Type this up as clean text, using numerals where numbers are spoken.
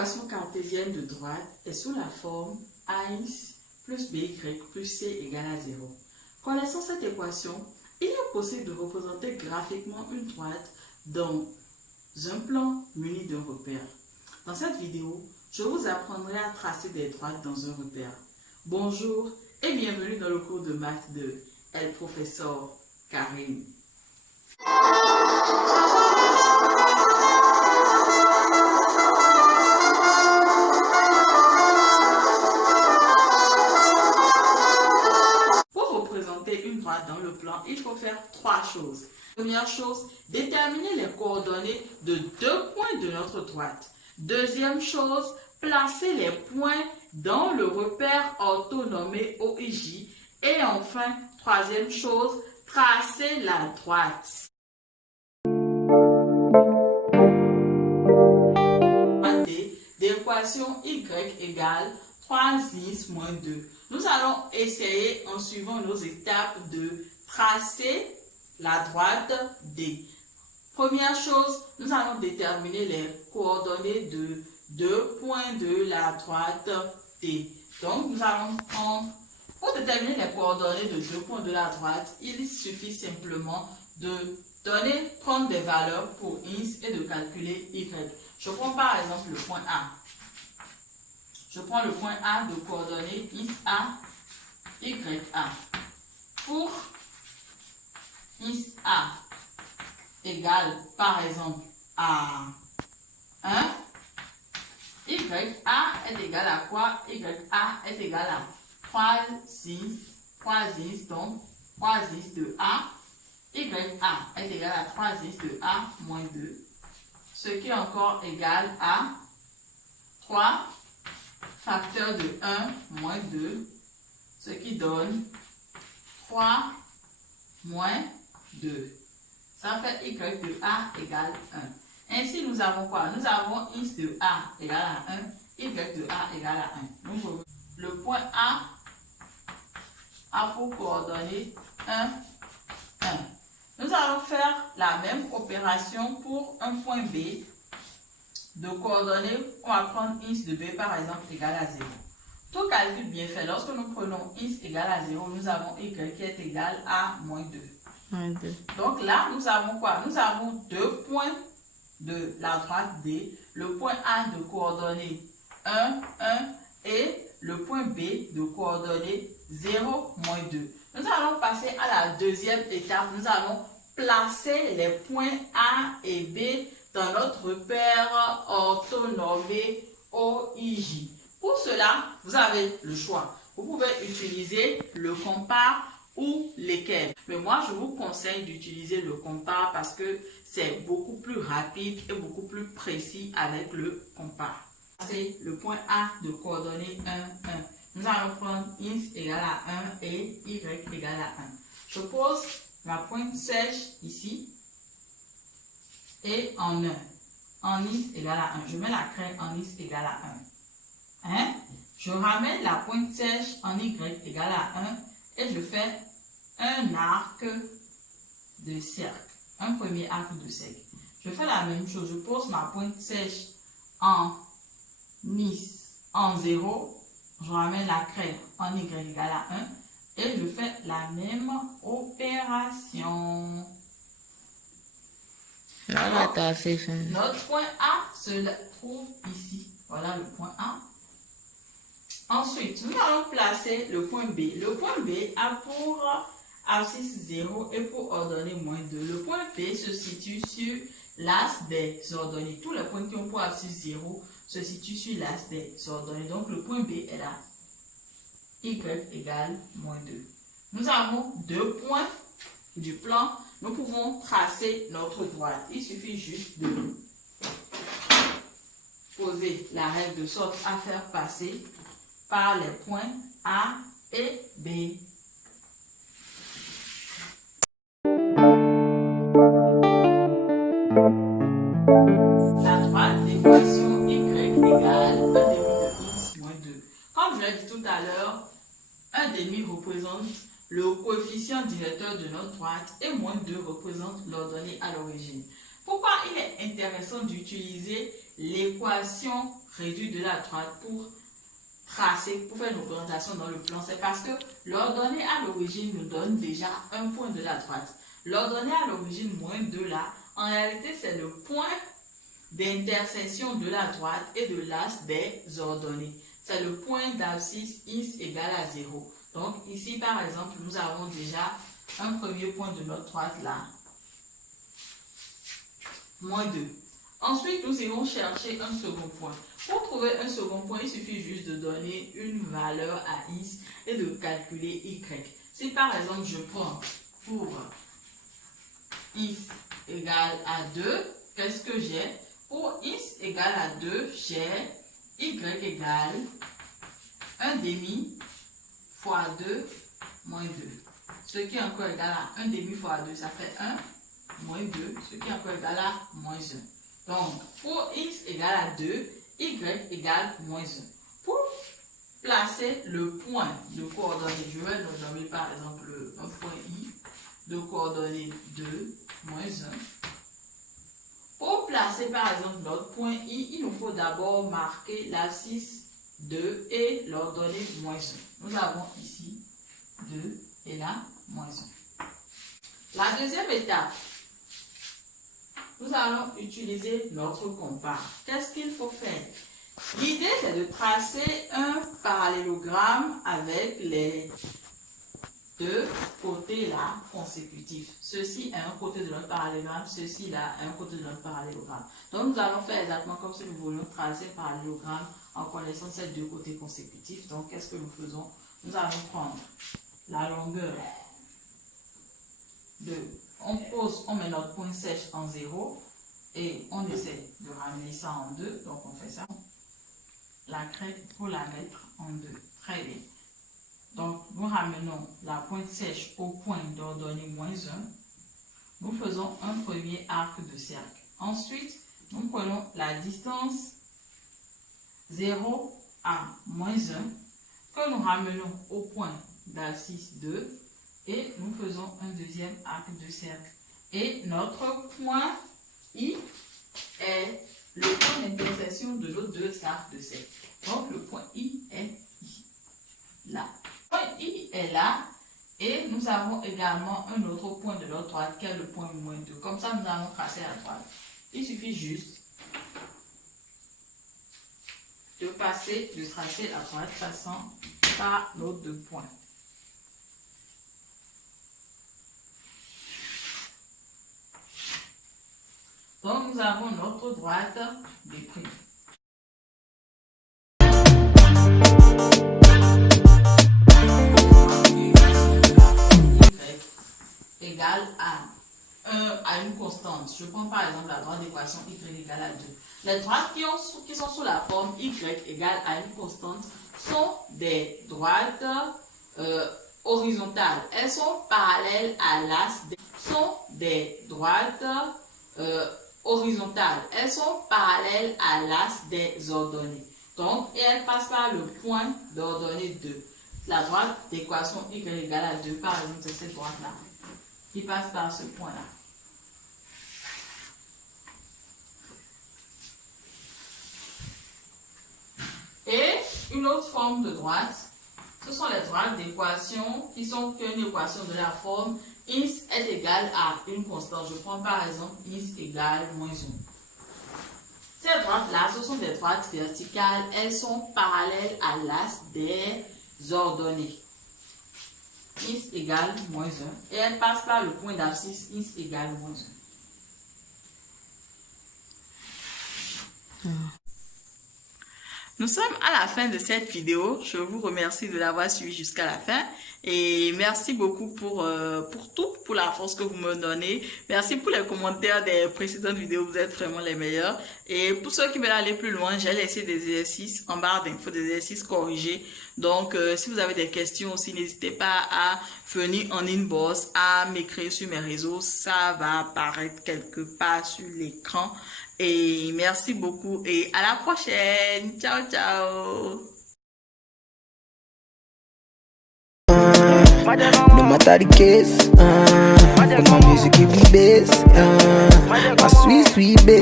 l'équation cartésienne de droite est sous la forme ax plus by plus c égale à 0. Connaissant cette équation, il est possible de représenter graphiquement une droite dans un plan muni d'un repère. Dans cette vidéo, je vous apprendrai à tracer des droites dans un repère. Bonjour et bienvenue dans le cours de maths de El Professeur Karim. Pour représenter une droite dans le plan, il faut faire trois choses. Première chose, déterminer les coordonnées de deux points de notre droite. Deuxième chose, placer les points dans le repère orthonommé OIJ. Et enfin, troisième chose, tracer la droite. D'équation y égale 3x moins 2. Nous allons essayer, en suivant nos étapes, de tracer la droite D. Première chose, nous allons déterminer les coordonnées de deux points de la droite D. Donc, nous allons prendre, pour déterminer les coordonnées de deux points de la droite, il suffit simplement de prendre des valeurs pour x et de calculer y. Je prends par exemple le point A. Je prends le point A de coordonnées x A, y A. Pour x A égale par exemple à 1, y A est égal à quoi? Y A est égal à 3x, donc 3x de A. Y A est égal à 3x de A moins 2, ce qui est encore égal à 3 facteur de 1 moins 2, ce qui donne 3 moins 2. Ça fait y de A égale 1. Ainsi, nous avons quoi? Nous avons x de A égale à 1, y de A égale à 1. Donc, le point A a pour coordonnées 1, 1. Nous allons faire la même opération pour un point B de coordonnées. On va prendre x de B par exemple égal à 0. Tout calcul bien fait, lorsque nous prenons x égale à 0, nous avons y qui est égal à moins 2. Donc là, nous avons quoi? Nous avons deux points de la droite D, le point A de coordonnées 1, 1 et le point B de coordonnées 0, moins 2. Nous allons passer à la deuxième étape. Nous allons placer les points A et B dans notre repère orthonommé OIJ. Pour cela, vous avez le choix. Vous pouvez utiliser le compas ou l'équerre. Mais moi, je vous conseille d'utiliser le compas parce que c'est beaucoup plus rapide et beaucoup plus précis avec le compas. C'est le point A de coordonnées 1, 1. Nous allons prendre x égale à 1 et y égale à 1. Je pose la pointe sèche ici et en 1. En x égale à 1. Je mets la craie en x égale à 1. Hein? Je ramène la pointe sèche en y égale à 1 et je fais un arc de cercle. Un premier arc de cercle. Je fais la même chose. Je pose ma pointe sèche en x en 0. Je ramène la craie en y égale à 1 et je fais la même opération. Donc, notre point A se trouve ici. Voilà le point A. Ensuite, nous allons placer le point B. Le point B a pour abscisse 0 et pour ordonnée moins 2. Le point B se situe sur l'axe des ordonnées. Tous les points qui ont pour abscisse 0 se situent sur l'axe des ordonnées. Donc, le point B est là. Y égale moins 2. Nous avons deux points du plan. Nous pouvons tracer notre droite. Il suffit juste de poser la règle de sorte à faire passer par les points A et B. La droite d'équation y égale 1 demi de x moins 2. Comme je l'ai dit tout à l'heure, 1 demi représente le coefficient directeur de notre droite et moins 2 représente l'ordonnée à l'origine. Pourquoi il est intéressant d'utiliser l'équation réduite de la droite pour tracer, pour faire une représentation dans le plan? C'est parce que l'ordonnée à l'origine nous donne déjà un point de la droite. L'ordonnée à l'origine moins 2 là, en réalité c'est le point d'intersection de la droite et de l'axe des ordonnées. C'est le point d'abscisse x égale à 0. Donc ici par exemple nous avons déjà un premier point de notre droite là, moins 2. Ensuite, nous irons chercher un second point. Pour trouver un second point, il suffit juste de donner une valeur à x et de calculer y. Si par exemple, je prends pour x égale à 2, qu'est-ce que j'ai? Pour x égale à 2, j'ai y égale 1 demi fois 2 moins 2. Ce qui est encore égal à 1 demi fois 2, ça fait 1 moins 2, ce qui est encore égal à moins 1. Donc, pour x égale à 2, y égale moins 1. Pour placer le point de coordonnées, je vais le nommer par exemple un point i de coordonnées 2, moins 1. Pour placer par exemple notre point i, il nous faut d'abord marquer l'abscisse 2 et l'ordonnée moins 1. Nous avons ici 2 et là moins 1. La deuxième étape, nous allons utiliser notre compas. Qu'est-ce qu'il faut faire? L'idée, c'est de tracer un parallélogramme avec les deux côtés là consécutifs. Ceci est un côté de notre parallélogramme, ceci là est un côté de notre parallélogramme. Donc, nous allons faire exactement comme si nous voulions tracer un parallélogramme en connaissant ces deux côtés consécutifs. Donc, qu'est-ce que nous faisons? Nous allons prendre la longueur de... On met notre point sèche en 0 et on essaie de ramener ça en 2. Donc, on fait ça. La crête pour la mettre en 2. Très bien. Donc, nous ramenons la pointe sèche au point d'ordonnée moins 1. Nous faisons un premier arc de cercle. Ensuite, nous prenons la distance 0 à moins 1 que nous ramenons au point d'abscisse 2. Et nous faisons un deuxième arc de cercle. Et notre point I est le point d'intersection de nos deux arcs de cercle. Donc, le point I est ici, là. Le point I est là. Et nous avons également un autre point de notre droite qui est le point moins 2. Comme ça, nous allons tracer la droite. Il suffit juste de tracer la droite passant par nos deux points. Donc, nous avons notre droite déprimée. Égale à une constante. Je prends par exemple la droite d'équation y égale à 2. Les droites qui sont sous la forme y égale à une constante sont des droites horizontales. Elles sont parallèles à l'axe horizontales. Elles sont parallèles à l'axe des ordonnées. Donc, et elles passent par le point d'ordonnée 2. La droite d'équation y égale à 2, par exemple, c'est cette droite-là, qui passe par ce point-là. Et une autre forme de droite, ce sont les droites d'équation qui sont une équation de la forme x est égal à une constante. Je prends par exemple x égale moins 1. Ces droites-là, ce sont des droites verticales. Elles sont parallèles à l'axe des ordonnées. X égale moins 1. Et elles passent par le point d'abscisse x égale moins 1. Nous sommes à la fin de cette vidéo. Je vous remercie de l'avoir suivi jusqu'à la fin. Et merci beaucoup pour tout, pour la force que vous me donnez. Merci pour les commentaires des précédentes vidéos. Vous êtes vraiment les meilleurs. Et pour ceux qui veulent aller plus loin, j'ai laissé des exercices en barre d'infos, des exercices corrigés. Donc, si vous avez des questions aussi, n'hésitez pas à venir en inbox, à m'écrire sur mes réseaux. Ça va apparaître quelque part sur l'écran. Et merci beaucoup et à la prochaine. Ciao, ciao. No matter the case, but my music give me bass, my sweet, sweet bass.